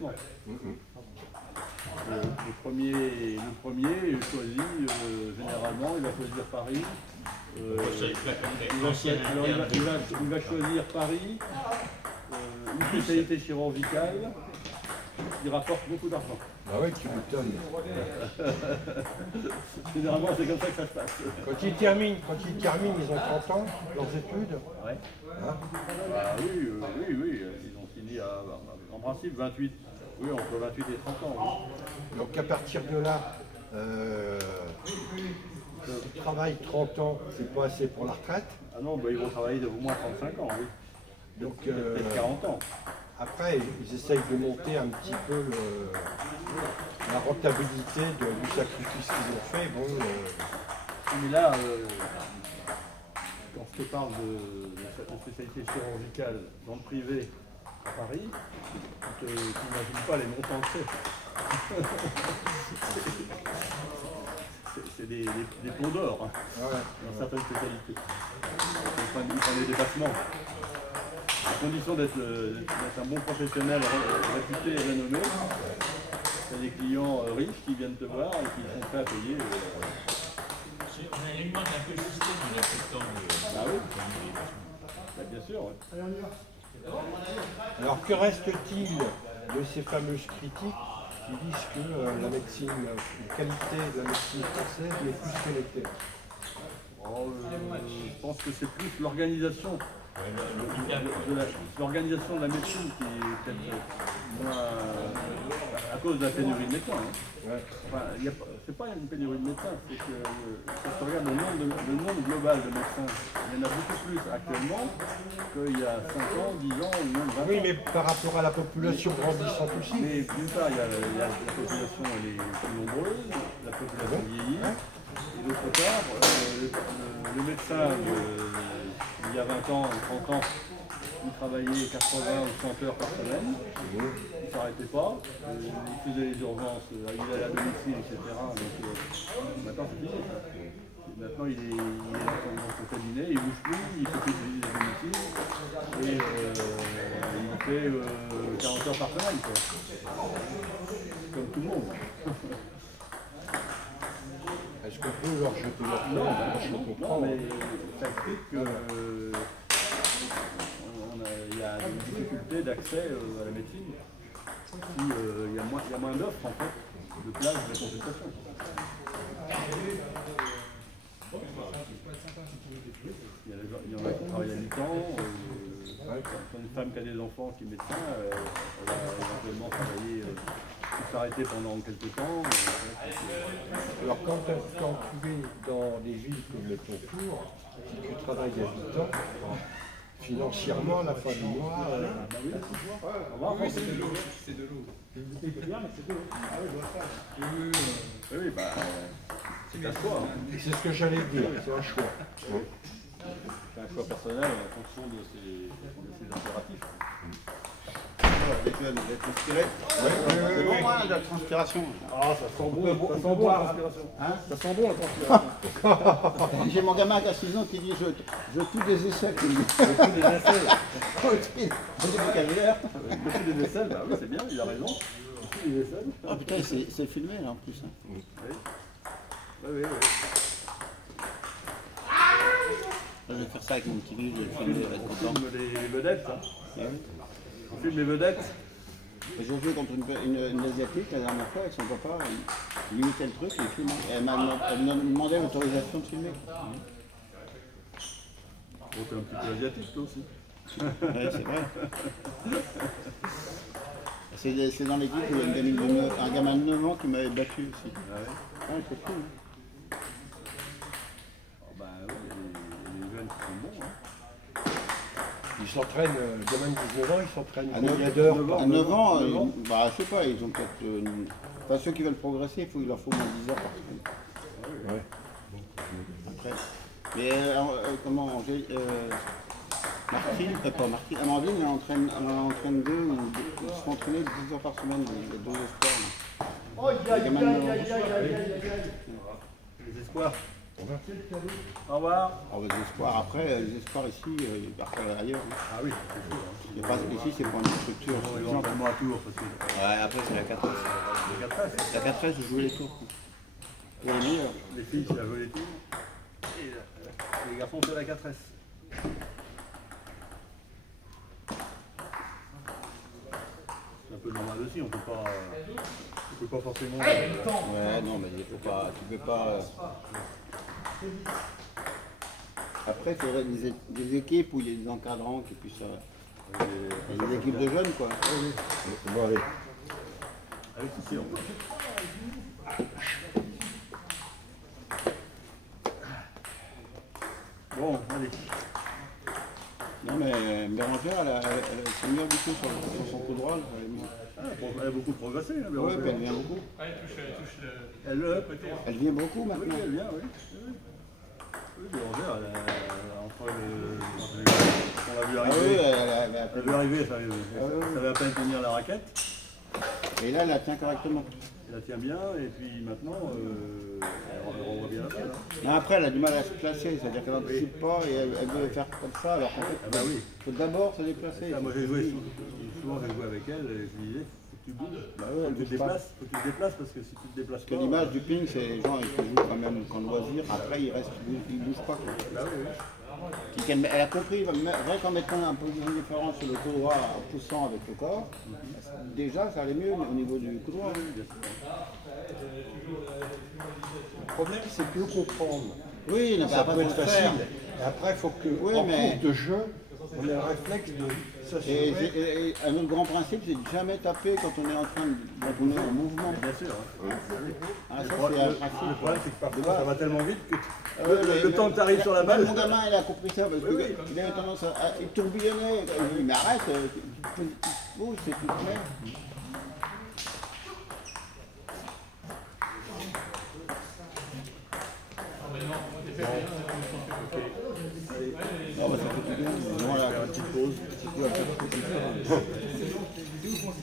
classement. Le premier choisi, généralement, il va choisir Paris. Il va choisir Paris, une spécialité chirurgicale qui rapporte beaucoup d'argent. Ah oui, tu m'étonnes. Généralement, c'est comme ça que ça se passe. Quand ils terminent, ils ont 30 ans, leurs études. Ouais. Hein? Oui, ils ont fini en principe 28, oui, entre 28 et 30 ans. Oui. Donc à partir de là, ils travaillent 30 ans, c'est pas assez pour la retraite. Ah non, bah, ils vont travailler au moins 35 ans, oui. Donc peut-être 40 ans. après, ils essayent de monter un petit peu la rentabilité du sacrifice qu'ils ont fait. Bon, mais là, quand je te parle de spécialité chirurgicale dans le privé à Paris, tu n'imagines pas les montants que c'est. C'est des pots d'or, hein, dans certaines spécialités. Ils prennent des dépassements. À condition d'être un bon professionnel réputé et renommé, tu as des clients riches qui viennent te voir et qui sont prêts à payer. On alimente un peu le système en acceptant le. Ah oui, bah, bien sûr. Ouais. alors que reste-t-il de ces fameuses critiques qui disent que la médecine, la qualité de la médecine française n'est plus ce qu'elle était? Je pense que c'est plus l'organisation. L'organisation de la médecine qui est peut-être moins à cause de la pénurie de médecins. Hein. Ouais. Enfin, c'est pas une pénurie de médecins, c'est que quand tu regardes le nombre global de médecins, il y en a beaucoup plus actuellement qu'il y a 5 ans, 10 ans ou même 20 ans. Oui, mais par rapport à la population grandissante aussi. Mais d'une part, il y a la population elle est plus nombreuse, la population vieillit, et d'autre part, le médecin il y a 20 ans, 30 ans, il travaillait 80 ou 100 heures par semaine, il ne s'arrêtait pas, il faisait les urgences, il allait à domicile, etc. Donc maintenant c'est fini. Maintenant il est dans son cabinet, il ne bouge plus, il fait plus de visite à domicile, et il fait 40 heures par semaine, quoi. Comme tout le monde. Est-ce qu'on peut leur jeter leur fleur? Non, mais ça explique qu'il y a une difficulté d'accès à la médecine. Il y a moins d'offres en fait, de places de consultation. Il y en a qui travaillent à mi-temps. Quand une femme qui a des enfants qui est médecin, elle va éventuellement travailler. S'arrêter pendant quelques temps. Alors quand tu es dans des villes comme le Concours, si tu travailles à mi-temps, financièrement à la fin du mois, c'est de l'eau. C'est de l'eau. Oui, bah, c'est un choix. C'est ce que j'allais dire, c'est un choix. C'est un choix personnel en fonction de ses impératifs. Vous êtes transpiré? C'est bon, moi, la transpiration. Ah, ça sent bon, la transpiration. Hein? Ça sent bon la transpiration. J'ai mon gamin qui a 6 ans qui dit je tue des aisselles. Le coup des aisselles. J'ai du vocabulaire. Le coup des aisselles, bah oui, c'est bien, il a raison. Le coup des aisselles. Ah putain, c'est filmé là en plus. Hein. Oui. Oui. Je vais faire ça avec mon petit vieux, je vais le filmer, je vais être On content. filme les vedettes. Hein. Ah oui. On filme les vedettes. J'ai joué contre une asiatique la dernière fois avec son papa, il imitait le truc et il filmait. Elle m'a demandé l'autorisation de filmer. Bon, t'es un petit peu asiatique toi aussi. Oui, c'est vrai. C'est dans l'équipe où il y a un gamin de 9 ans qui m'avait battu aussi. Ah ouais. Ouais, c'est cool. Hein. Oh, bah oui, les jeunes qui sont bons. Hein. Ils s'entraînent, le gamin de 19 ans, ils s'entraînent À combien d'heures? À 9 ans, bah, je sais pas, ils ont peut-être. Enfin, ceux qui veulent progresser, il leur faut moins 10 heures par semaine. Ouais. Après. Mais comment Martine, pas Martine, Amandine, elle en entraîne 2 ou ils se font entraîner 10 heures par semaine, les 2 espoirs. Les espoirs. Au revoir. Alors, les espoirs, après, les espoirs ici, ils partent ailleurs. Ah oui, c'est sûr. Il y a pas, ici, c'est pour une structure. Bon, éventuellement à Tours, parce que Ouais, après, c'est la 4S. les 4S, La 4S, vous jouez les tours. Pour les meilleurs. les filles, c'est la jouer les tours. Et les garçons, c'est la 4S. C'est un peu normal aussi, on peut pas forcément. Ouais, non, mais il faut pas, tu peux pas. Après, il faudrait des équipes où il y a des encadrants qui puissent. Des équipes de jeunes, quoi. Bon, allez. Avec ici, on peut. Bon, allez. Non, mais Bérangère, elle s'est mieux habituée sur son coup droit. Elle a beaucoup progressé, hein, Oui, elle vient beaucoup. Elle touche le. Elle, Elle vient beaucoup oui, maintenant. elle vient, oui. Oui, Bérangère, entre on l'a vu Ah arriver. oui, Elle veut arriver, ça avait à peine tenir la raquette. et là, elle la tient correctement. Elle la tient bien, et puis maintenant, elle renvoie bien la balle. Hein. Mais après, elle a du mal à se placer, c'est-à-dire qu'elle n'anticipe pas et elle veut faire comme ça, alors qu'en fait, Ah bah oui. il faut d'abord se déplacer. Ah, moi j'ai joué, souvent j'ai joué avec elle, et je lui disais, faut que tu bouges. Bah ouais, elle Faut que tu te bouge pas. déplaces, faut que tu te déplaces, parce que si tu te déplaces Parce que pas. l'image du ping, c'est les gens qui jouent quand même qu'en loisir, après ils restent, ils bougent pas. Quoi. Bah oui, oui. Puis elle a compris, vrai qu'en mettant un peu de différence sur le coup droit en poussant avec le corps, déjà ça allait mieux au niveau du coup droit. Le problème, c'est que le comprendre. Oui, non, Ça pas peut trop être le facile. faire. Et après, il faut que, Oui, en mais- cours de jeu, on ait un réflexe de Et, s'assurer. et un autre grand principe, c'est de jamais taper quand on est en train de, quand on est en mouvement. Bien sûr. Hein. Ah, Le ça, problème, c'est un le principe. problème, c'est que parfois ça va tellement vite que Ah ouais, le mais- temps que tu arrives sur la balle. Mon gamin, il a compris ça parce Oui, qu'il avait tendance à tourbillonner. Je lui dis, mais arrête, tu bouges, c'est tout clair. Non, bah, ça fait du bien. Voilà, une petite pause. Tu vas faire ce que tu fais.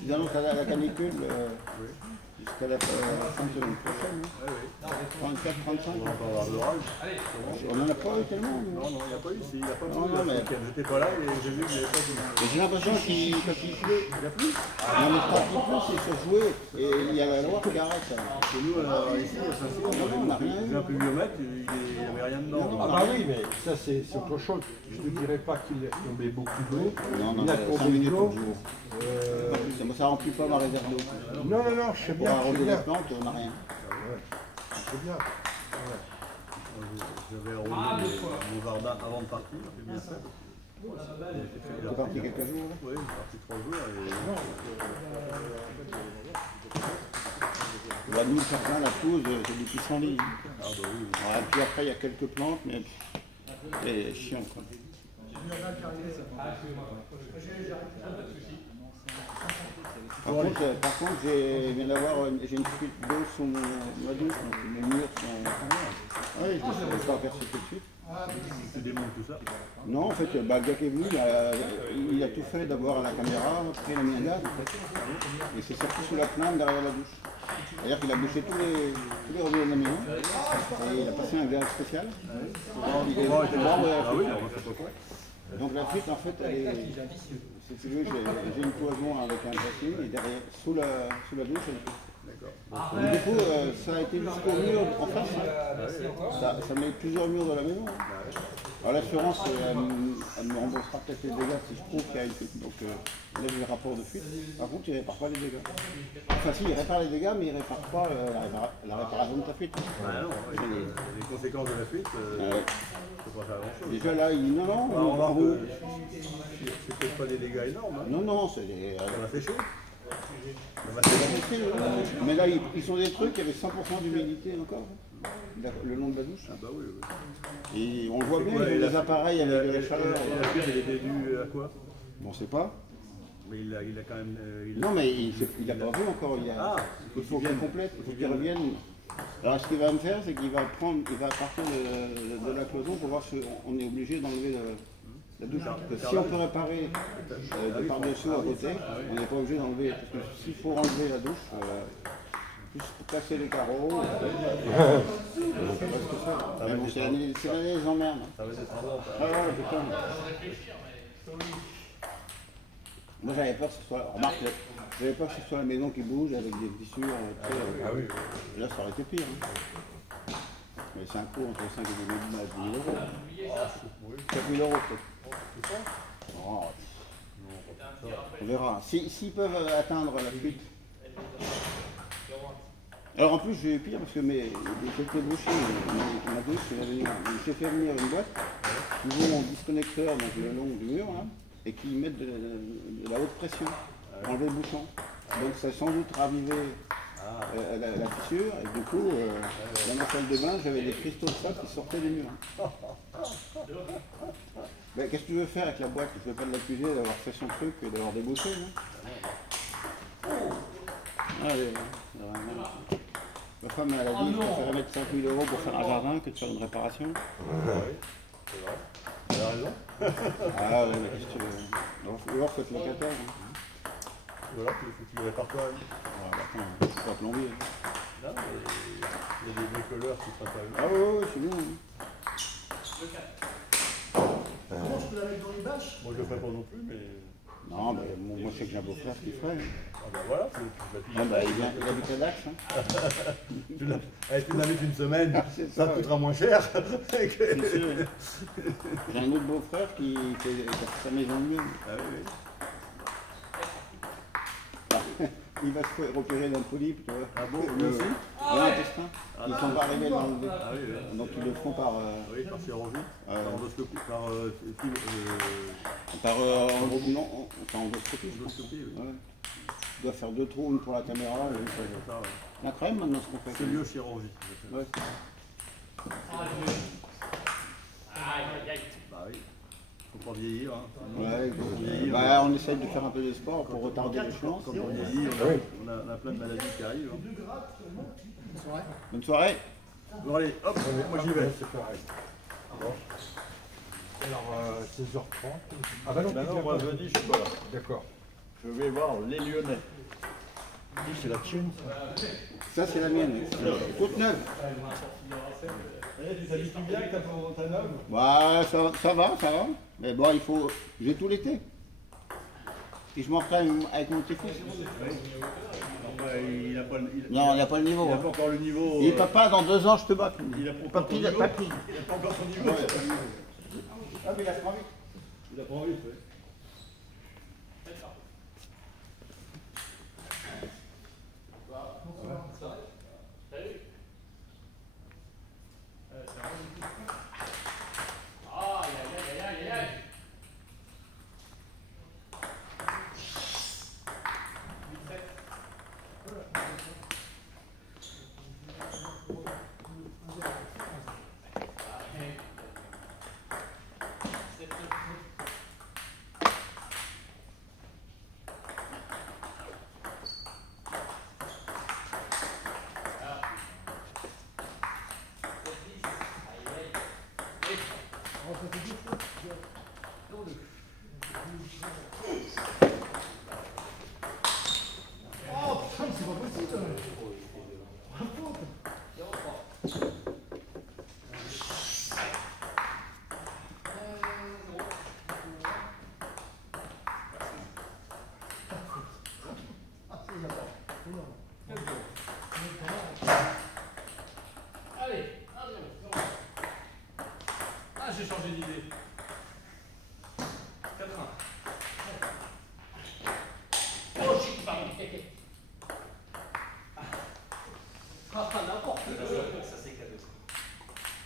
Ils annoncent la canicule jusqu'à la fin de semaine prochaine. Hein. 34, 35. On va encore avoir de l'orage. On n'en a pas eu tellement. nous. Non, non, il n'y a pas eu. Il n'y a pas Non, plu. non, mais- J'étais pas là et j'ai vu qu'il n'y avait pas de. Mais j'ai l'impression quand il pleut, Il n'y a plus. non mais quand il pleut, c'est sur jouer et il y a la loi qui arrête ça. Chez nous, ici, à Saint-Cyr, on n'a rien eu. j'ai un pluviomètre, il n'y avait rien dedans. Ah bah oui, mais ça c'est autre chose. Je ne dirais pas qu'il a tombé beaucoup d'eau. Non, non, Il a 5 tombé de minutes l'eau. par jour. Pas plus. Moi, ça remplit pas ma réserve d'eau. Non, non, non, je sais Pour bien, je arroser sais les bien. plantes, on n'a rien. C'est bien. J'avais arrosé mon jardin avant de partir, j'ai bien fait. Tu es parti quelques jours là. Oui, je suis parti 3 jours et Bah, nous, le jardin, la pause, c'est du pissenlit. ah bah oui. Ouais, puis après, il y a quelques plantes, mais c'est chiant. Quoi. Par contre, je viens d'avoir j'ai une fuite d'eau sous ma douche, donc mes murs sont. Oui, je ne me suis pas aperçu tout de suite. Tu démontes tout ça. Non, en fait, bah, le gars qui est venu, il a tout fait d'abord à la caméra, après il a mis un gaz, en fait. Et c'est sorti sous la flamme derrière la douche. C'est-à-dire qu'il a bouché tous les robinets de la maison, et il a passé un gaz spécial. Ah oui, on fait pas quoi. Donc la fuite, en fait, elle est, si tu veux, j'ai une cloison avec un dressing, et derrière, sous la douche, elle est. Donc, du coup, ça a été jusqu'au mur en face. Ça met plusieurs murs de la maison. Alors l'assurance, elle me remboursera peut-être les dégâts si je trouve qu'il y a une fuite. Donc là, j'ai le rapport de fuite. Par contre, il ne répare pas les dégâts. Enfin, si, il répare les dégâts, mais il ne répare pas la réparation de ta fuite. Ah non, les conséquences de la fuite, c'est pas faire grand-chose. Déjà là, il dit non, non, On va voir vous- que c'est peut-être pas des dégâts énormes. Hein. non, non, c'est des. Ça va sécher. Mais là, ils sont des trucs, il y avait 100% d'humidité encore, le long de la douche. Ah bah oui, oui. Et on le voit bien, quoi, ils il ont a- des appareils avec de la chaleur. Et la fuite, elle était due à quoi? On ne sait pas. Mais il a quand même. Non, mais il n'a pas vu encore. Ah, Il faut qu'il complète, il faut qu'il revienne. Alors, ce qu'il va me faire, c'est qu'il va partir de la cloison pour voir si on est obligé d'enlever la douche. Parce que si on peut réparer de par-dessous à côté, on n'est pas obligé d'enlever. Parce que s'il faut enlever la douche, plus casser les carreaux. Mais bon, c'est l'année des emmerdes. Ça va être vraiment. Ah ouais, putain. Moi j'avais peur que ce soit. Remarque, j'avais peur que ce soit la maison qui bouge avec des fissures. Ah oui. Et là ça aurait été pire. Hein. Mais c'est un coût entre 5 et 10 000 euros. 4 000 euros peut-être. Oh, on verra. S'ils peuvent atteindre la fuite. Alors en plus j'ai eu pire parce que j'étais bouché, ma douche, j'ai fait venir une boîte qui vont en disconnecteur donc le long du mur là, et qui mettent de la haute pression, enlever le bouchon. Donc ça a sans doute ravivé la fissure et du coup dans ma salle de bain j'avais des cristaux de sable qui sortaient des murs. Ben, qu'est-ce que tu veux faire avec la boîte? Je ne vais pas l'accuser d'avoir fait son truc et d'avoir débouché. Allez, ma femme elle a dit qu'il préférait mettre 5 000 euros pour faire un jardin que de faire une réparation. Oui, c'est vrai. Elle a raison. Ah oui, mais qu'est-ce que tu veux? Ou alors faites locataire. Voilà, il faut que tu le répares toi. Ah, bah, attends, je suis pas plombier. Non, mais il y a des bricoleurs qui font pas Ah oui, oui, c'est bien. Comment je peux la mettre dans les bâches? Moi je le ferai pas non plus, mais. Non, mais moi je sais que j'ai un beau-frère qui ferait. Ah ben voilà, Ah, bah, il habite à Dax. Hein. tu l'invites une semaine, C'est ça te ouais. coûtera moins cher. C'est sûr. J'ai un autre beau-frère qui a fait sa maison de mieux. Ah oui, Il va se faire repérer d'un polype, tu vois. Ah bon? Lui aussi. Dans l'intestin. Ils sont pas arrivés à l'enlever. Ah oui, oui. Donc ils le font par. Oui, par chirurgie, par endoscopie, par Non, par endoscopie, je pense. endoscopie, oui. Ouais. Tu dois faire 2 trous, une pour la caméra. Et une pour C'est ça, ouais. la crème maintenant, ce qu'on fait. C'est mieux chirurgie. Ouais. Bah oui, faut pas vieillir. Hein. Ouais, bah, on essaye de faire un peu de sport pour retarder les chances. Quand on vieillit, on a plein de maladies qui arrivent. Hein. Bonne soirée. Bon allez, hop, moi j'y vais. C'est pareil. Alors, 16h30. Ah bah non, Bah tu non, viens moi pas. jeudi je suis pas là. D'accord. Je vais voir les Lyonnais. C'est la tienne, ça. Ça, c'est la mienne. Toute neuve. Tu t'habitues bien avec ta neuve? Bah, ça va. Mais bon, il faut. J'ai tout l'été. Et je m'entraîne avec mon petit-fils. Il n'a pas, Non, il n'a pas le niveau. il a Hein. pas encore le niveau. Il dit, papa, dans 2 ans, je te bats. Il a pas Papy, encore son niveau. papy. Il n'a pas encore son niveau. Ah, mais il apprend vite. Il apprend vite, oui. J'ai changé d'idée. 4-1. Oh, shit, pardon. Ah, n'importe quoi. Ça, c'est 4-2.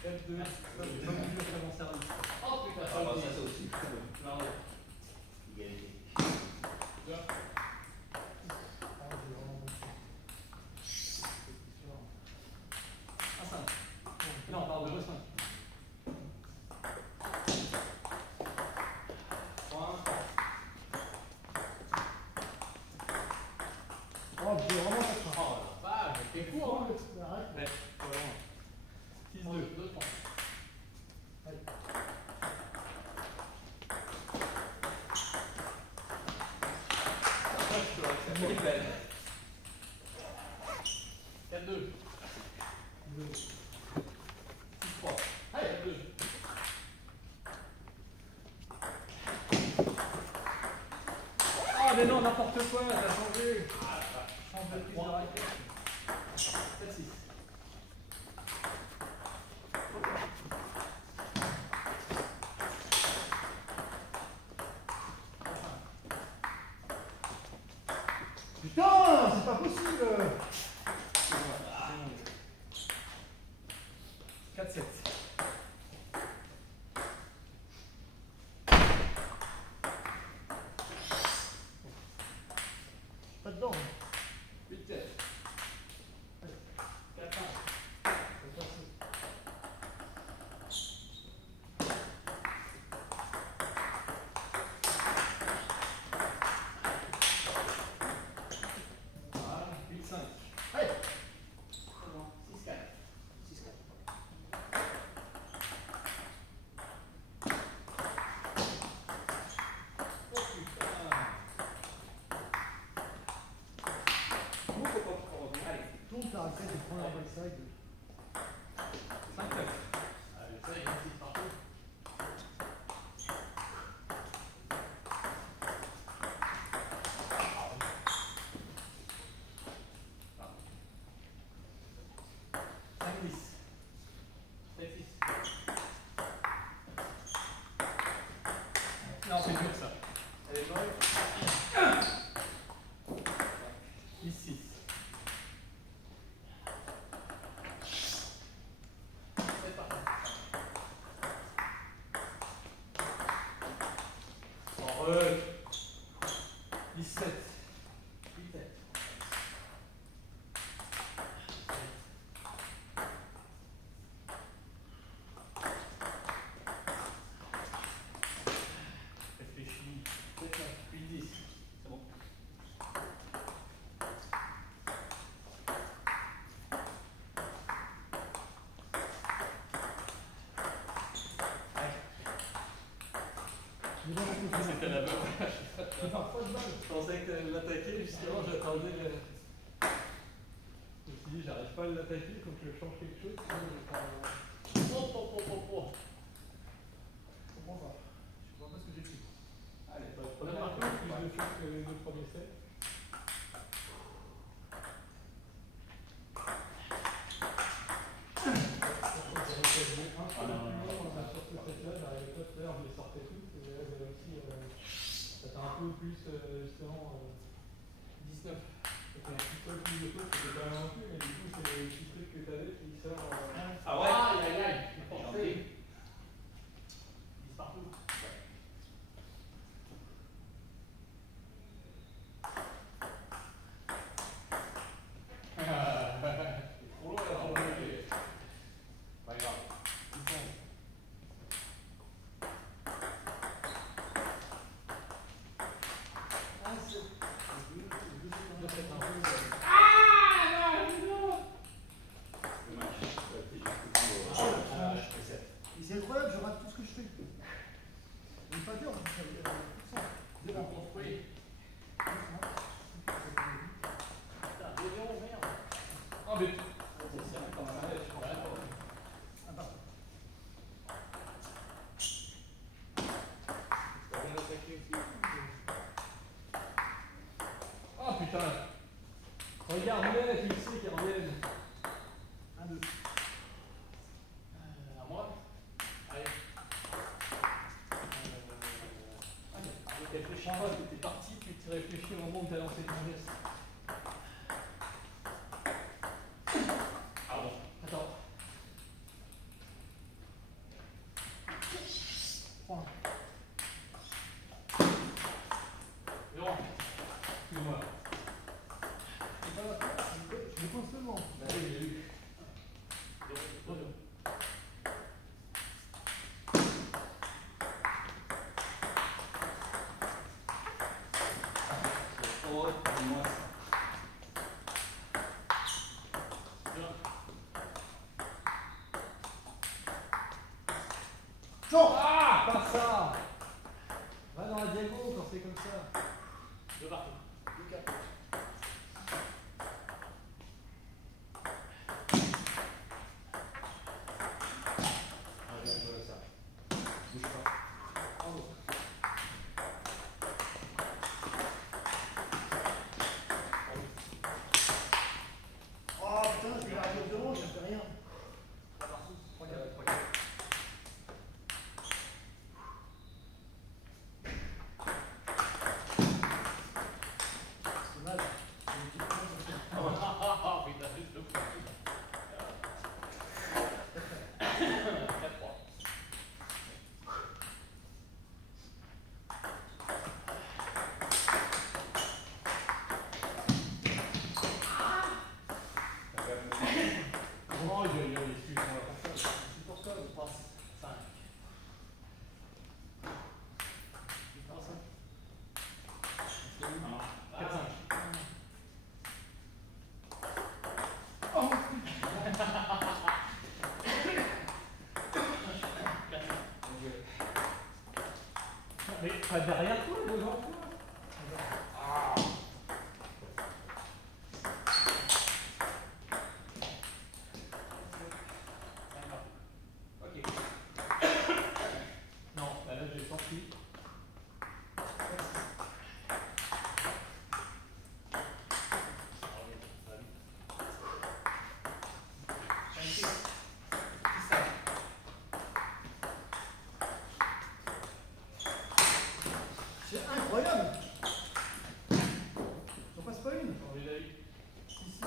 4-2. Ça, j'ai pas voulu faire mon service. Oh, putain, ça aussi. Bravo. Égalité. Ah, 5. Non, pardon, 2-5. Oh, j'ai vraiment pas Oh la vache, t'es fou, hein? Ouais, vraiment. 6-2. 2-3. toi, t'as changé. Change de prise de raquette. 7-6. Putain, c'est pas possible. 4-7. Pas dedans. 8-7. 4-1. Voilà, 8-5. Allez. C'est bon, 6-4. 6-4. Oh putain. Allez, Tourne ta raquette et prends la backside. 5-9. Allez, ça, il y a 6 partout. Non, c'est dur ça. Elle est molle. 10-6. C'est parti. Heureux. 17. 8-7. Réfléchis. 8-10. C'est bon. C'était la bonne. C'est parfois de balle. Je pensais que tu allais l'attaquer, justement, j'attendais le. Je me suis dit, j'arrive pas à l'attaquer, il faut que je change quelque chose. Sinon, je vais pas. Oh. Je comprends pas. Je comprends pas ce que j'ai fait. Allez, pas de problème. Par contre, plus de choses que les deux premiers sets. Je les sortais toutes, et là, j'avais aussi, ça t'a un peu plus, justement, 19. C'était un petit peu plus de choses, c'était pas mal non plus, mais du coup, c'est les petits trucs que t'avais qui sortent. Ah ouais? Aïe, forcé. Ils disent partout. C'est trop long là, pour le pas grave. Ils sont. Et c'est incroyable, je rate tout ce que je fais. On n'est pas dur, ça veut dire 100%. Zéro construit. Putain, 2-0, merde. Ah, mais. C'est ça, quand même, je comprends pas. Ah bah. Oh putain! Regarde-les, tu le sais qu'ils reviennent. 1, 2. À moi? Allez. Réfléchis pas, t'es parti, puis tu réfléchis au moment où t'as lancé ton geste. Ah bon? Attends. 3. Non. Excuse-moi. C'est pas la place, je me pose seulement. Bah oui, j'ai eu. Oh, dis-moi ça. Ah! Pas ça! Va dans la diago quand c'est comme ça. De partout. Lucas. Regarde ça. Bouge pas. Bravo. Pas derrière toi, devant toi. Ah. Ok. Non, là j'ai sorti. C'est incroyable. J'en passe pas une. Changer d'avis. 6, 6.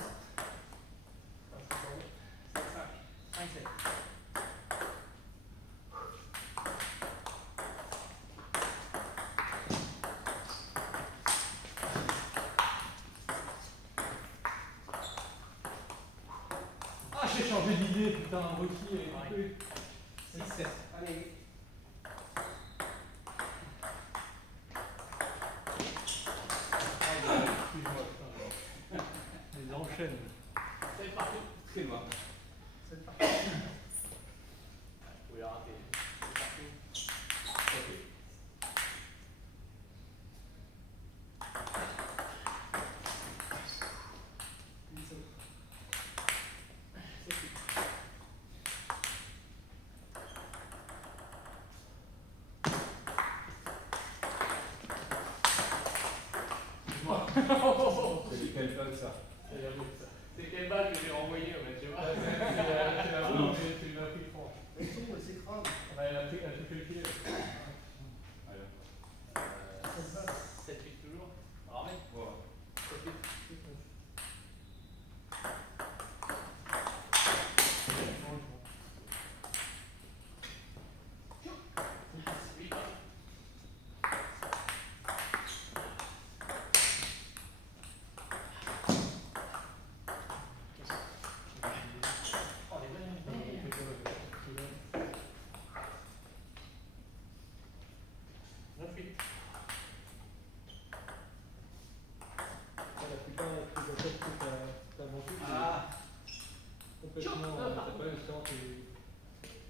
5, 7. Ah, j'ai changé d'idée, putain, un rookie est coupé. 6, 7. Allez. Excuse-moi, putain. Les enchaînes. C'est partout. C'est moi. C'est partout. Vous pouvez rater. C'est partout. Ok. C'est quelle balle ça? C'est quelle balle que j'ai renvoyée, tu vois? C'est la balle que tu m'as pris fort. Mais tout, c'est grave. Elle a tout fait le filet. 7-8 toujours. Alors, mec. 7-8.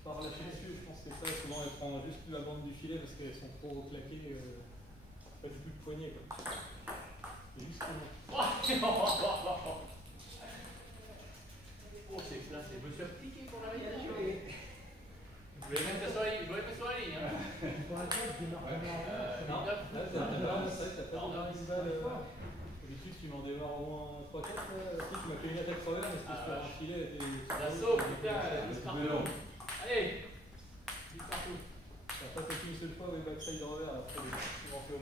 Par lâcher dessus, je pense que ça, souvent elle prend juste la bande du filet parce qu'elles sont trop claquées, pas du tout de poignet quoi. Justement. Oh, c'est là, c'est monsieur piqué pour la vie. Je voulais même que ça soit la ligne. Pour la tête, je démarre Non, là, t'as pas de balles. D'habitude, tu m'en démarres au moins 3-4. Tu m'as fait une attaque travers, mais c'était sur un filet. L'assaut, putain, allez, vite partout. T'as pas fait une seule fois avec backside revers. Après,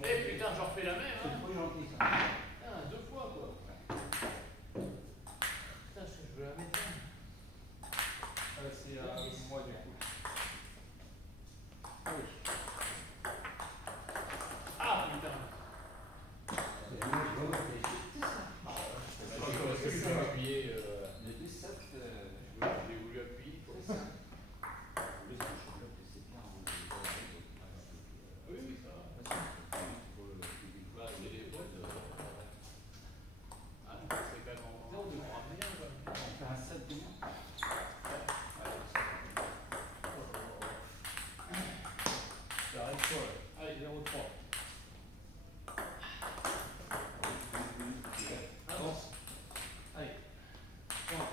eh putain, j'en refais la même. C'est trop gentil ça. Putain, 2 fois quoi. Putain, je veux la mettre. C'est à moi du coup. Ah putain. J'ai voulu appuyer. Oui, ça va. C'est les potes. Ah, c'est quand même en bien. On fait un 7 de moins. Ça arrête quoi là? Allez, 0-3. Avance. Allez. Point.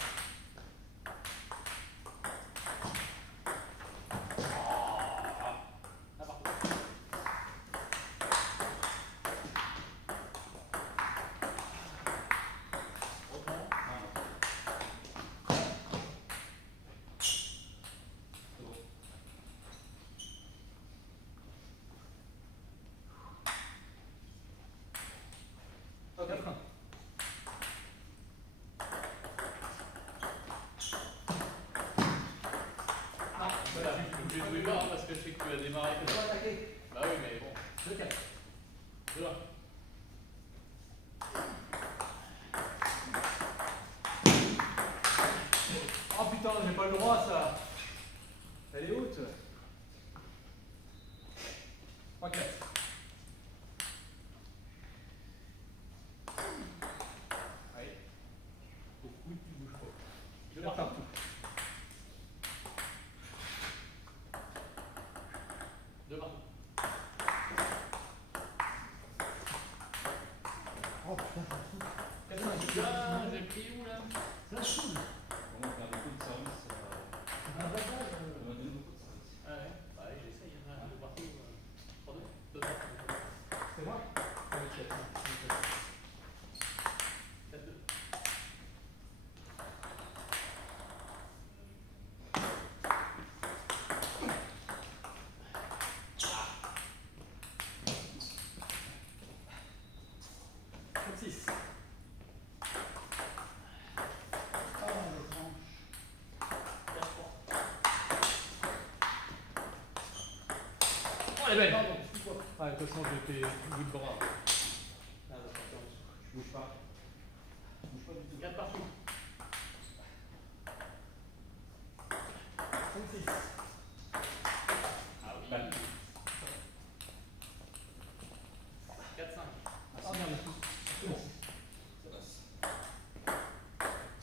Je vais jouer bas parce que je sais que tu as démarré. Bah oui, mais bon. 2-4. 2-1. Oh putain, j'ai pas le droit ça. Elle est haute. 3-4. Allez. Au coude, tu bouges pas. 2 partout. 2 partout. j'ai pris où là? Ça saoule. On va faire des coups de service. Un avantage. On va donner beaucoup de service. Ah ouais, bah ouais, j'essaye, il y en a un peu partout. Deux partout. C'est moi? Elle est belle. Ah, de toute façon, j'ai fait bout de bras. Ah, je bouge pas. Je bouge pas du tout. 4 partout. 36. Ah oui. 4, 5. Ah non, mais c'est bon. Ça passe.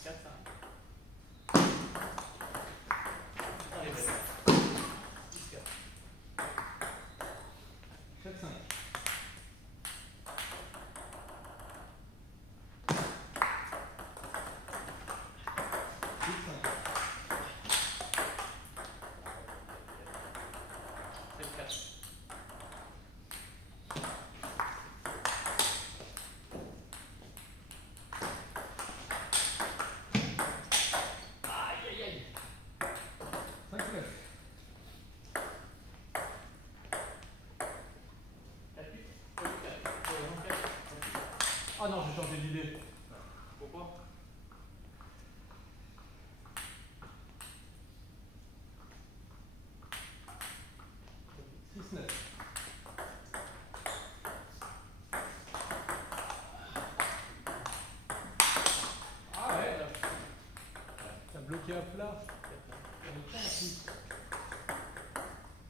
4, 5. Elle est belle. 10, 4. 7, 5. 8, 5. 7, 4. Aïe, aïe, aïe. 5, 9. 4, 8. Ah non, j'ai changé d'idée. Pourquoi? 6, 9. Ah ouais. T'as bloqué à plat.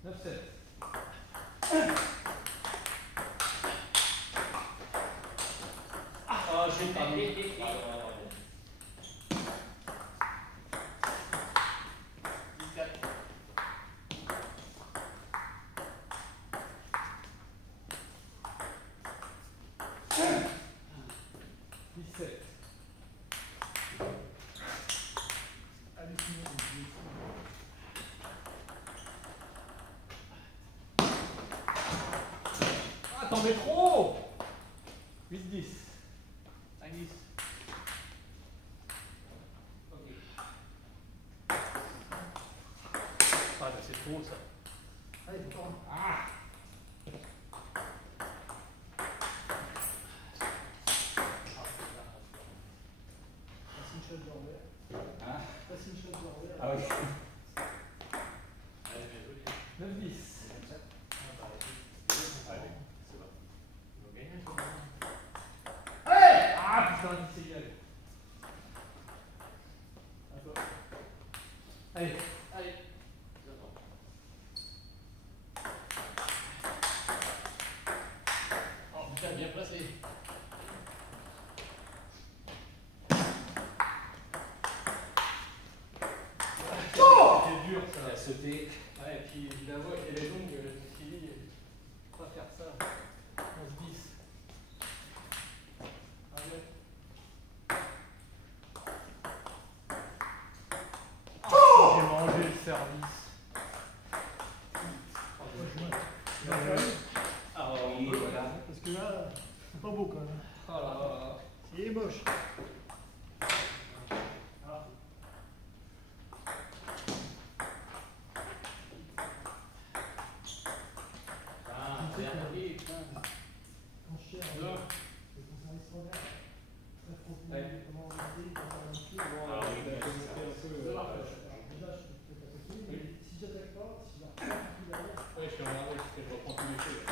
9, 7. Ah, j'ai pas mis. 14. 17. Ah, t'en mets trop. 8, 10. 5, 10. Ok. Ah, bah c'est trop ça. Allez, tourne. Ah. Passe une chaise d'envers. Hein? Passe une chaise d'envers. Ah oui. Allez, bien joué. 9, 10. Allez, c'est bon. Ah putain, c'est égal. À toi. Allez, allez. Oh putain, bien placé. C'était dur ça. Il a sauté. Ouais, et puis je la vois qu'elle est longue, je me suis dit, pas faire ça. 11, 10. Allez. J'ai mangé le service. Ah oui, voilà. Parce que là, c'est pas beau quand même. Oh là là. Il est moche. Ah, bien pris, putain. Mon cher, c'est ton service scolaire. Très profond. Comment on dit, comment on dit. Ah oui, il a commenté un peu. Alors, déjà, je peux pas continuer, mais si j'attaque pas, si je la reprends tout derrière, Ouais, je suis en regardé parce que je reprends tous les feux.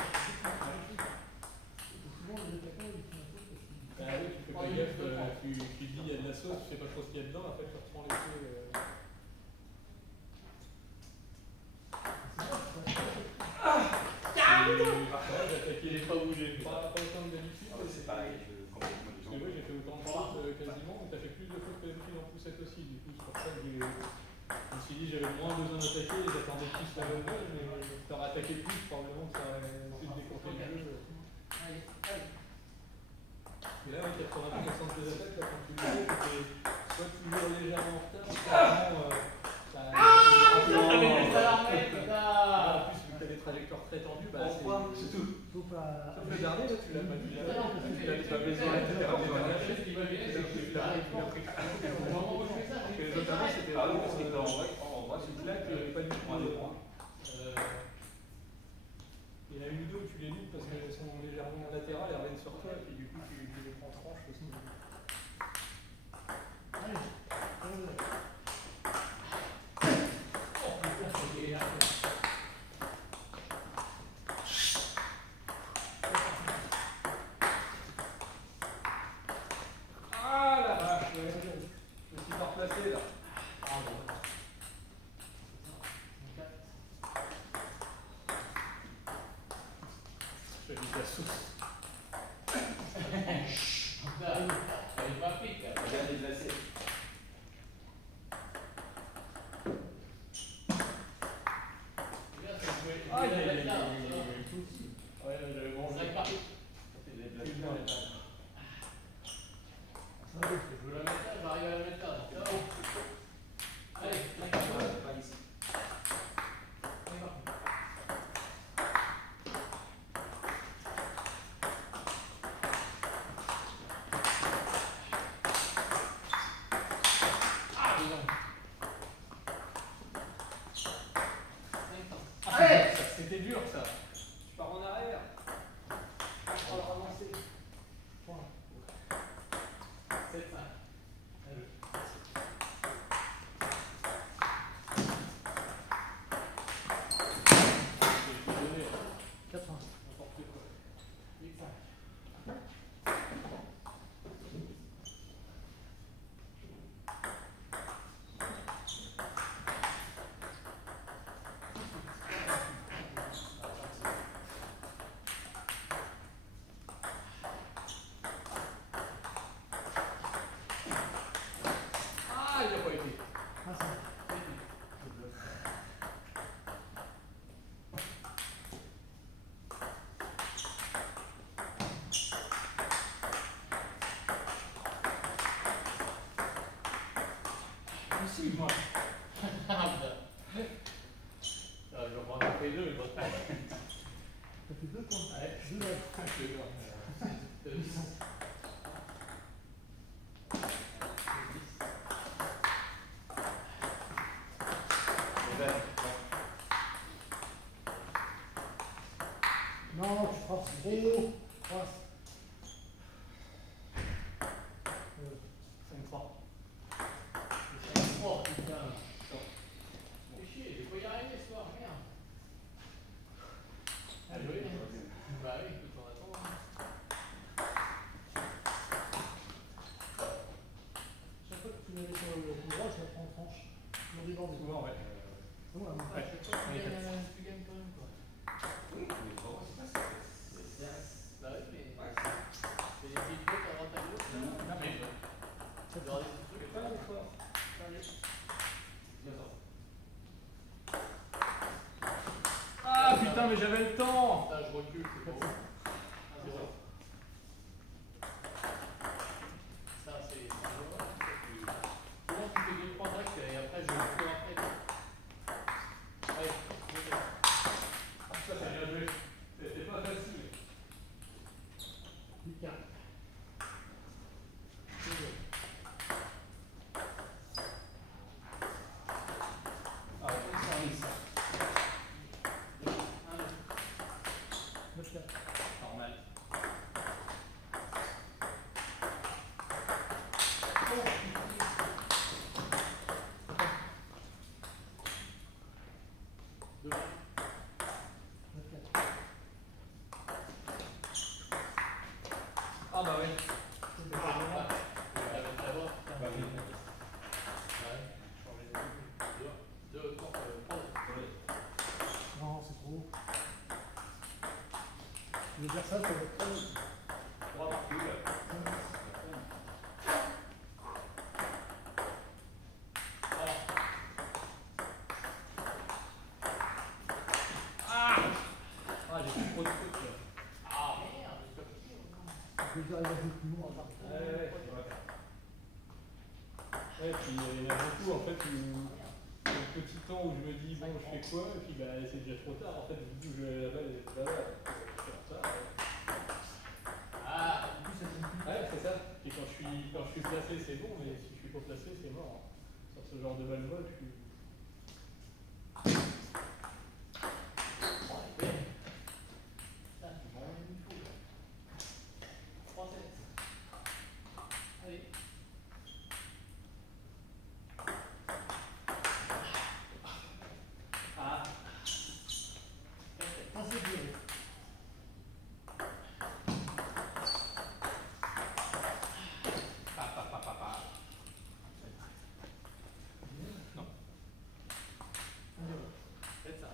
souvent les attaquants ils font un peu parce qu'ils. Bah oui, tu fais pas gaffe, tu te dis il y a de la sauce, tu sais pas trop ce qu'il y a dedans, en fait tu reprends les feux. Ouais, j'ai attaqué les pas bougé. Pas autant que d'habitude. Ah ouais, c'est pareil, je complètement Parce que moi j'ai fait autant de fautes quasiment, mais t'as fait plus de fautes que d'habitude en poussette aussi. Du coup, c'est pour ça que je me suis dit j'avais moins besoin d'attaquer, j'attendais plus la bonne balle, mais t'aurais attaqué plus, probablement que ça aurait plus décompté le jeu. Allez, allez. Et là, 80% de tes attaques, là, quand tu les fais, là, tu l'as pas dit. Tu l'avais pas besoin, tu l'as lâché. Tu l'as pris. Les autres avant, c'était vraiment parce que en vrai, c'est clair qu'il n'y avait pas du tout de droit. Il y en a une ou deux où tu les loupes parce qu'elles sont légèrement latérales, elles reviennent sur toi et puis du coup tu les prends en tranche aussi. Ah la vache, je me suis pas replacé là. Je vais la sauce. Elle pas pique, elle a déplacé. Ah, il y a là. Ouais, j'avais mangé. Ça part. Je veux la mettre là, j'arrive à la mettre là. Allez, pas ici. C'était dur ça. Je pars en arrière. Je pars avancer. 7-5. Ah, il n'a pas été. Ici, moi. Je vais prendre un P2, il va te prendre. Ça fait 2 points. Ouais, 2 lèvres. Non, tu forces trop. Force. 5-3. Oh putain. Fais chier, j'ai pas y arriver ce soir, merde. Ah, joué. Bah oui, écoute, on attend. Chaque fois que tu mets sur le droit, je la prends en tranche. Je m'en déborde. Souvent, ouais. C'est bon, là, moi. Ouais, chaque fois que tu gagnes quand même, quoi. Oui, mais bon, c'est pas ça. Bah oui, mais. C'est des petites fautes à droite à gauche. Non, mais. Tu dois des petits trucs. Pas l'effort. Ah putain, mais j'avais le temps. Putain, je recule, c'est bon. Ça, c'est. Comment tu fais 2-3 actes et après je le cours après. Allez, Ça, c'est bien joué. C'était pas facile. Lucas. Ah, on s'en ça. 9-4. Normal. Ah bah oui. Non, c'est trop. Je veux dire ça, ça va être trop. 3 partout là. Ah, j'ai plus trop de trucs là. Ah merde, Je veux dire, il va jouer plus loin. Ouais, puis il y en a beaucoup en fait où le petit temps où je me dis bon je fais quoi et puis bah c'est déjà trop tard en fait du coup je vais la balle et là c'est en retard. Et quand je suis placé, c'est bon, mais si je suis pas placé, c'est mort. Sur ce genre de balle vol, je suis. Allez. Ah. Passez bien. Non. Faites ça.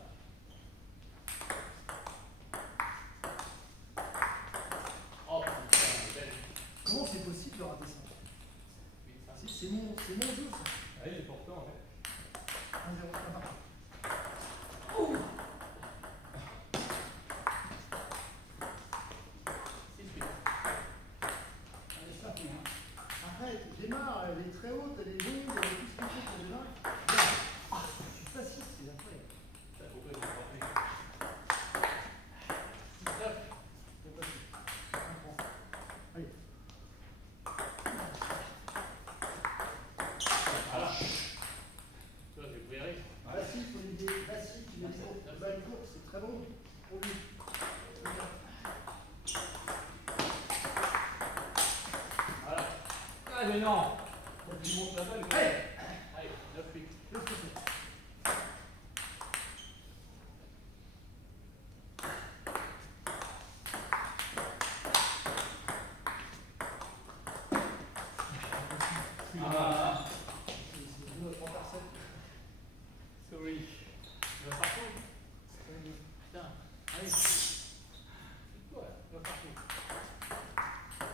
Oh putain, belle. Comment c'est possible de rater ça? C'est mon jeu ça. Ah, il est porteur en fait. 1-0, ça va. Allez, ça fait, hein. Arrête, démarre, elle est très haute, elle est longue, elle est tout ce qu'il faut pour démarrer. Bien. Je suis facile, c'est incroyable. Ça faut pas vous 6-9. C'est facile. On prend. Allez. Voilà. Tu vois, j'ai pris risque. Facile, Olivier, facile, tu mets une balle courte, c'est très bon. Pour lui. Voilà. Ah, mais non! Faut que tu montes la balle. Allez. Allez, 9-8. Le procès. Ah, C'est 2 à 3 par 7. Sorry. il va partout. Putain. Allez. Ouais, il va partout.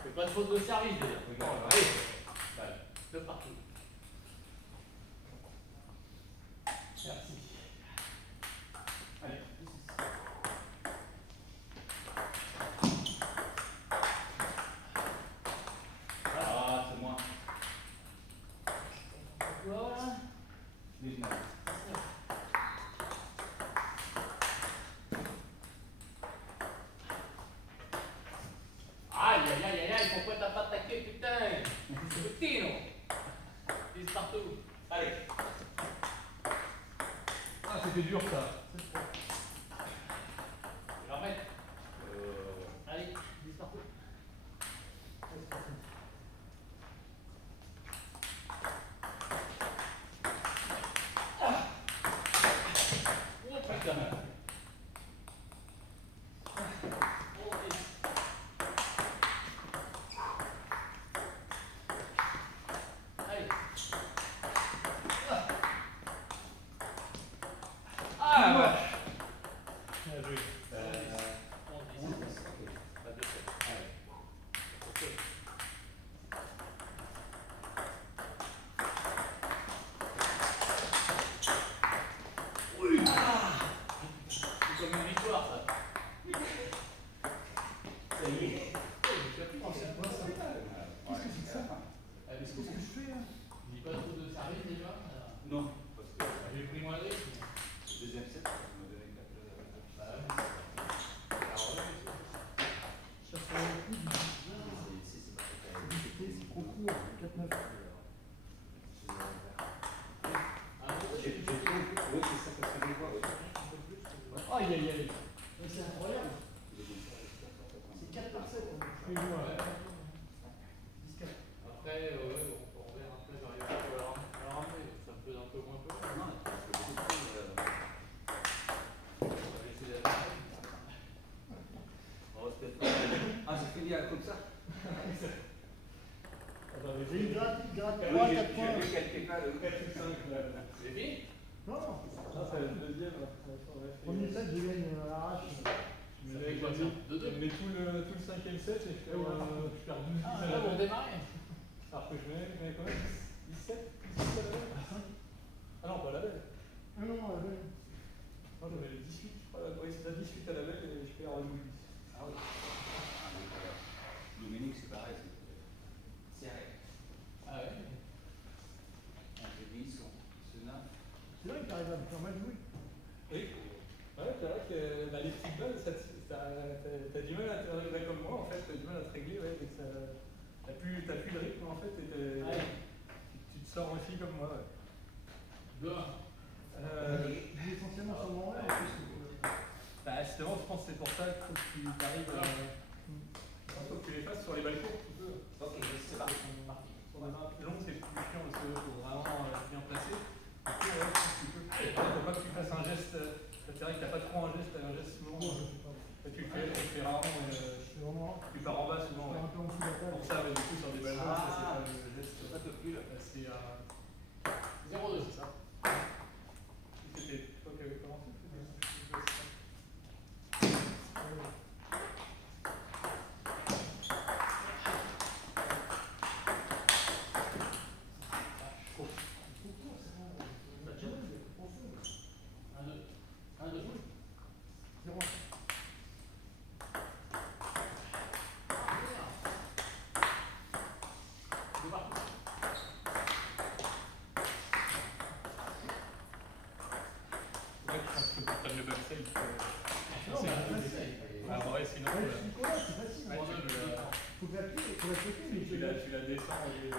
Fais pas de faute de service, déjà. Allez. Allez, de partout. Merci. Allez. Ah, c'est moi. Voilà. 19. Aïe, aïe, aïe, aïe, aïe, pourquoi t'as pas attaqué, putain? C'est petit, non? 10 partout. Allez. Ah, c'était dur ça. Je vais la remettre. Allez, 10 partout. Oh putain. Oh, 10. Allez. Ah, ouais. Bien joué. 11, 10. Pas de 7. Allez. Ok. Oui. Ah. C'est comme une victoire, ça. Ça y est. Oh, c'est quoi ça? Qu'est-ce que c'est que ça? Allez, Qu'est-ce que je fais là? dis pas trop de service déjà. Non, parce que J'ai pris moins de risques. le deuxième set, ça m'a donné 4 Bah ouais. Alors, ouais, Je cherche sur le coup, c'est trop court, 4-9. Aïe, aïe, aïe. Mais c'est incroyable. C'est 4 par 7. Je vais jouer. après, on verra après, j'arrive à la ramener. Ça me pèse un peu moins que moi. Non, parce que On va laisser la personne. on va peut-être pas. Ah, c'est fini comme ça. Attendez, J'ai une gratte 3, Oui, 4 points. j'ai vu quelque part. 4 ou 5 là. C'est fini? Non, non. Ça, c'est le deuxième. Là. Premier set, je gagne à l'arrache. Je Ça mets, fait quoi, ça? 2-2. je mets tout le cinquième set et je perds 12 Ah, à là, la on balle. démarre. Alors que je mets quand même 17 à la balle. Ah non, pas à la balle. Ah non, non, ouais. Non, j'avais le 18, je crois. Oui, c'est ça, 18 à la balle et je perds 12. Ah oui. Dominique, c'est pareil. C'est serré. Ah ouais. On fait 10, c'est 9. C'est vrai que t'arrives à me faire mal jouer. Oui. Ouais, c'est vrai que bah, les petites balles, t'as du mal à te régler comme moi, en fait, t'as du mal à te régler, ouais, dès que ça. T'as plus de rythme en fait, et tu te sors aussi comme moi. Ouais. Essentiellement sur mon rêve. Bah justement, je pense que c'est pour ça qu'il faut que tu arrives à... Je pense que tu les fasses sur les balles courtes, tu peux. Ok, c'est parti. Sur des balles plus longues, c'est plus chiant parce qu'il faut vraiment bien placer. Du coup, ouais, je pense que tu peux. Faut pas que tu fasses un geste. C'est vrai que t'as pas trop un geste, t'as un geste souvent. Tu le fais rarement. Tu pars en bas souvent. Ouais. Pour ça, mais du coup, sur des balles longues, ça c'est pas le geste. Ça te recule. C'est 0,2, c'est ça. C'était toi qui avais commencé. Tu la descends et...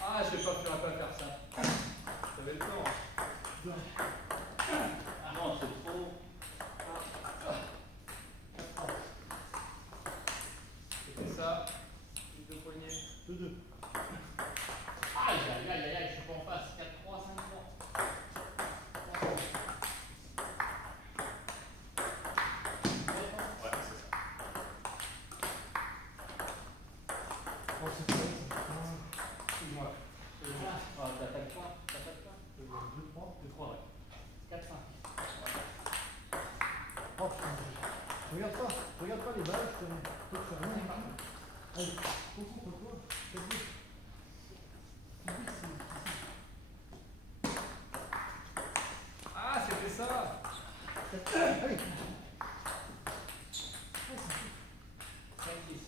Ah, je sais pas, tu vas pas faire ça. T'avais le temps. Ah non, c'est trop. C'était ça. Deux poignets. 2-2. Aïe, aïe, aïe, aïe, je suis pas en face. 4-3, 5-3. Ouais, c'est ça. Oh, c'est pas Excuse-moi. Ah, t'attaques pas. 2-3, ouais. 4-5. Oh putain. Regarde pas les balles, je te fais rien. Allez, concentre-toi. Ah, c'était ça. Allez. 5-10.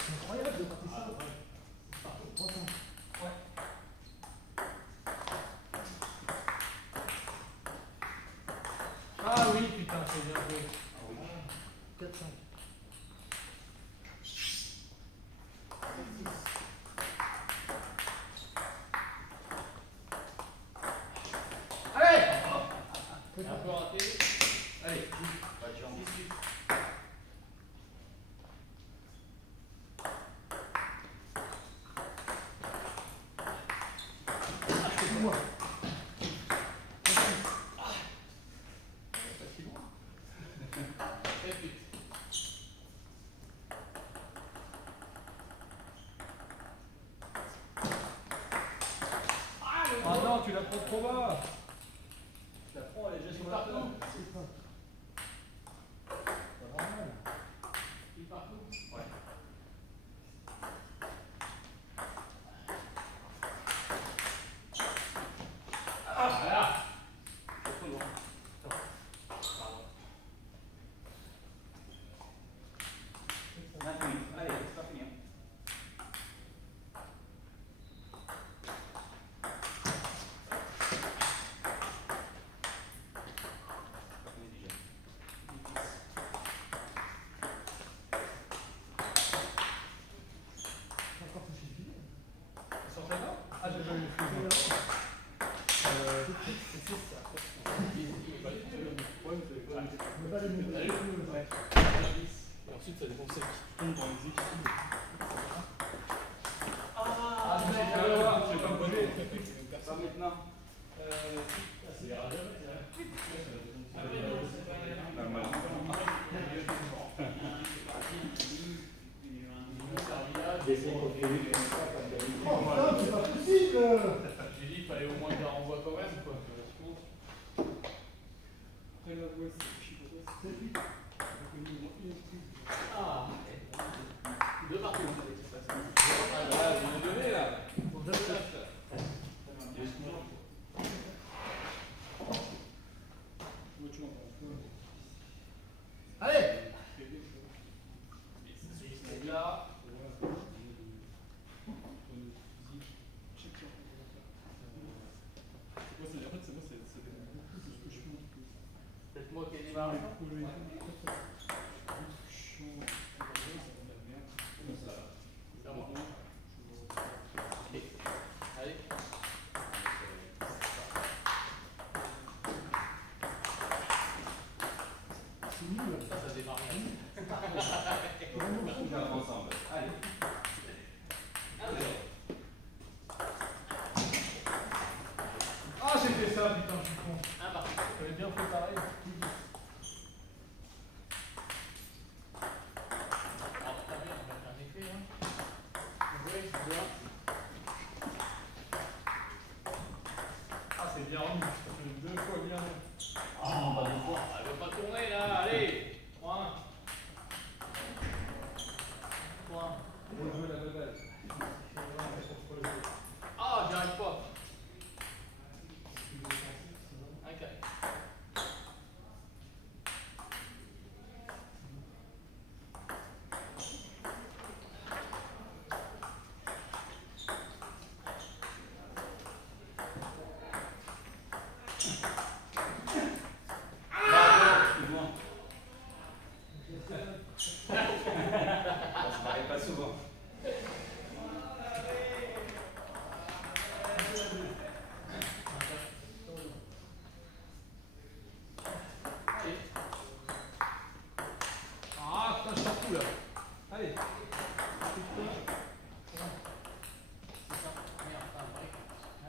C'est incroyable de porter ça. Ouais. Ah oui, putain, c'est bien joué. 4-5. Allez. Un peu raté. Allez. Pas de jambe. 6-8. Excuse-moi. Pas si loin. 7-8. Ah non, tu la prends trop bas. Tu la prends, elle est juste sur la table. C'est pas. Pas normal. Il partout. Ouais. Ah, voilà. Allez, c'est pas fini. Encore touché le filet. Sur celle-là. Ah, j'ai pas eu le fil. C'est ça. On va pas les mettre. Et ensuite, ça dépend de celle qui tombe dans les équipes. Ah, je vais pas bouger. Pas maintenant. Oh putain, c'est pas possible. J'ai dit qu'il fallait au moins que je la renvoie quand même, quoi. Ah, deux partout. Ah, voilà, vous me donnez là. Allez. Là. démarre et tout. Allez. C'est nul. Ça démarre bien. On va ensemble. Allez. Ah, c'était ça, putain, je suis con. Un parti. J'avais bien fait pareil. Ah, t'as bien, on va faire un effet, hein. Oui, c'est bien. Ah, c'est bien remis. Ça fait 2 fois bien. Ah, pas deux fois. Elle veut pas tourner, là. Allez. 3-1. 3-1. On va jouer la balle. Ah, j'y arrive pas. Un 4. Ça m'arrive pas souvent. Ah, putain, je sors tout là. Allez. Allez.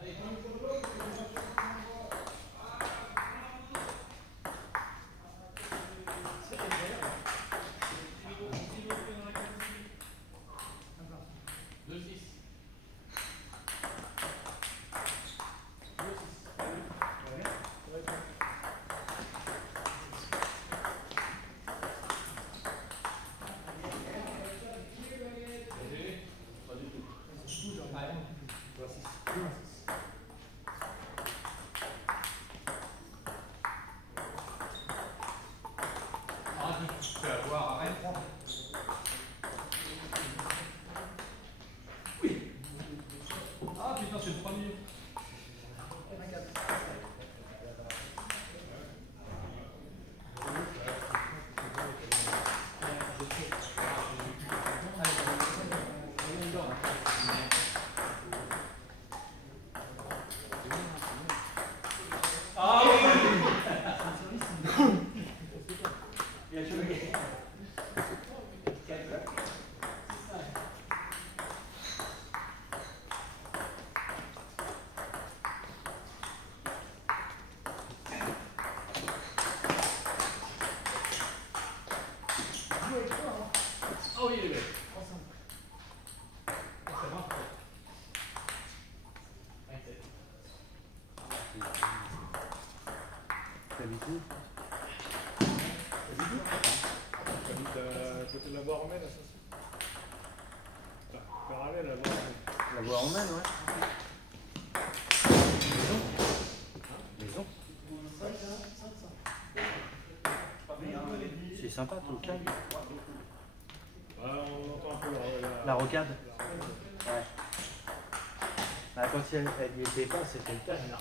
Ah, je te fais avoir. Arrête. Oui. Ah, putain, c'est le premier. Ah oui. Bien joué. Ah oui, les gars. Ça marche. D'habitude. T'habites à côté de la voie romaine, à Saint-Cyr. Parallèle à la voie romaine. La voie romaine, ouais. Maison. C'est sympa, tout le calme. Ah, on entend un peu La rocade. Ouais. Ah, quand elle n'y était pas, c'était le calme.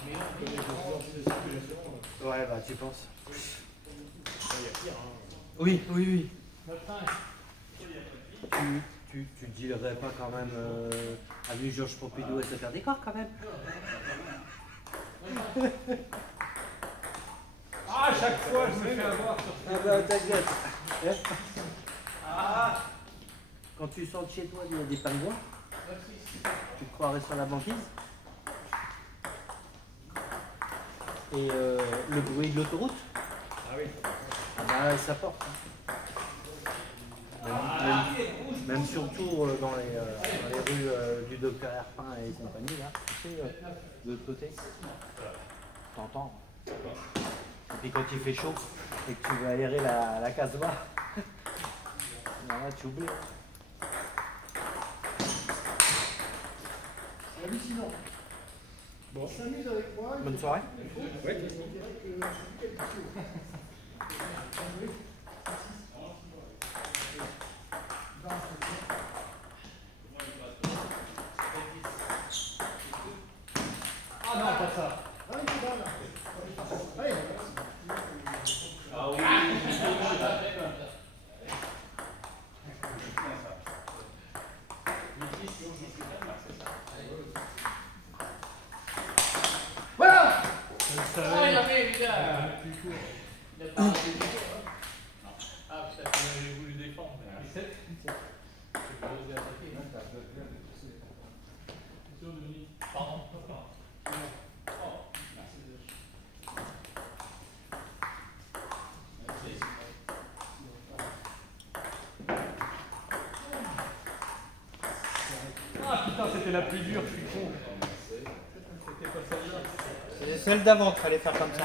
Ouais, bah tu penses. Il y a pire, hein. Oui, oui, oui. 9-5. Tu dirais pas quand même avenue Georges Pompidou et se faire des corps quand même. Ah, chaque fois, je me fais avoir sur Ah bah t'inquiète. Ah. Quand tu sens que chez toi il y a des pingouins, tu te croirais sur la banquise. Et le bruit de l'autoroute, Ah oui. ah bah, ça porte. Même surtout dans les rues du Docteur Herpin et compagnie, là, tu sais, de l'autre côté. T'entends. Et puis quand il fait chaud et que tu veux aérer la casse-voix, là tu oublies. C'est hallucinant. Bon. On s'amuse avec moi. Bonne soirée. On dirait que je suis quelque chose. Ah non, pas ça. Allez, c'est bon là. Allez. Ah oui. bien. Il n'a pas arrêté du tout. Ah, putain, j'ai voulu défendre. Mais 17. J'ai pas osé attaquer. C'est sûr, Dominique. Pardon. Ah putain, c'était la plus dure, je suis con. C'était pas celle-là. C'est celle d'avant qu'il fallait faire comme ça.